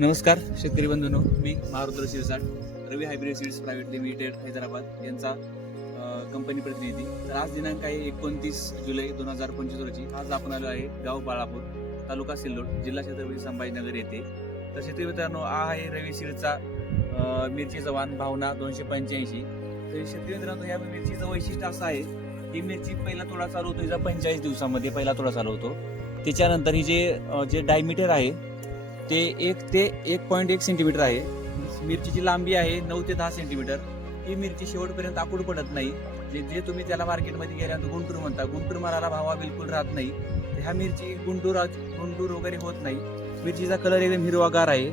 नमस्कार शेतकरी बंधूंनो, मी Maharudra Shirsat, Ravi hybrid seeds private limited Hyderabad यांचा कंपनी प्रतिनिधी. तर आज दिनांक आहे 29 जुलै 2025 रोजी. आज आपण आलो आहे गाव बाळापूर, तालुका सिल्लोड, जिल्हा छत्रपती संभाजीनगर येथे. तर शेतकरी मित्रांनो, हा आहे रवी सीडचा मिरची जवान भावना 285. तर शेतकरी मित्रांनो, या मिरचीचं वैशिष्ट्य असं आहे की मिरची पहिला तोडा चालू होतो हिचा 45 दिवसामध्ये पहिला तोडा चालू होतो. त्याच्यानंतर ही जे डायमीटर आहे ते 1 ते 1.1 सेंटीमीटर आहे. मिरचीची लांबी आहे 9 ते 10 सेंटीमीटर. ही मिरची शेवटपर्यंत आखूड पडत नाही. जे तुम्ही त्याला मार्केटमध्ये गेल्यानंतर गुंटूर म्हणता, गुंटूर मालाला भावा बिलकुल राहत नाही. ह्या मिरची गुंटूर वगैरे होत नाही. मिरचीचा कलर एकदम हिरवागार आहे.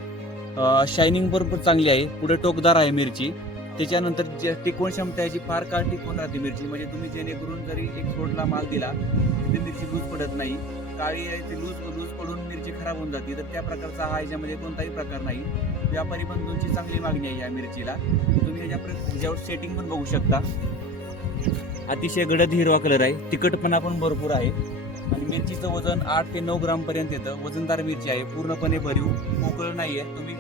शायनिंग भरपूर चांगली आहे. पुढे टोकदार आहे मिरची. त्याच्यानंतर जे टिकवण क्षमता याची फार काळ टिकून राहते मिरची. म्हणजे तुम्ही जेणेकरून जरी एक्सपोर्टला माल दिला तरी मिरची लूज पडत नाही. काळी आहे ती लूज पडून मिरची खराब होऊन जाते. तर त्या प्रकारचा हा याच्यामध्ये कोणताही प्रकार नाही. व्यापारी बंधूंची चांगली मागणी आहे या मिरचीला. तुम्ही ह्याच्यावर सेटिंग पण बघू शकता. अतिशय गडद हिरवा कलर आहे. तिखटपणा पण भरपूर आहे. आणि मिरचीचं वजन 8 ते 9 ग्राम पर्यंत येतं. वजनदार मिरची आहे. पूर्णपणे भरीव मोकळं नाहीये. तुम्ही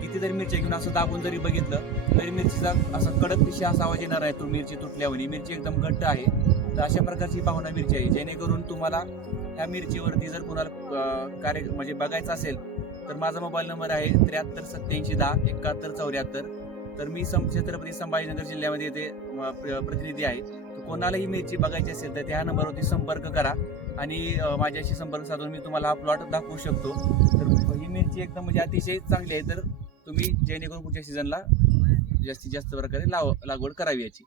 किती जरी मिरची घेऊन असं दाबून जरी बघितलं तरी मिरचीचा असा कडक पिशी असा आवाज येणार आहे. तो मिरची तुटल्यावर मिरची एकदम घट्ट आहे. तर अशा प्रकारची भावना मिरची आहे. जेणेकरून तुम्हाला ह्या मिरचीवरती जर कोणाला कार्य म्हणजे बघायचं असेल तर माझा मोबाईल नंबर आहे 73 87 10 71 74. तर मी छत्रपती संभाजीनगर जिल्ह्यामध्ये येथे प्रतिनिधी आहे. तर कोणालाही मिरची बघायची असेल तर त्या नंबरवरती संपर्क करा आणि माझ्याशी संपर्क साधून मी तुम्हाला हा प्लॉट दाखवू शकतो. तर ही मिरची एकदम म्हणजे अतिशय चांगली आहे. तर तुम्ही जेणेकरून पुढच्या सीझनला जास्तीत जास्त प्रकारे लागवड करावी याची.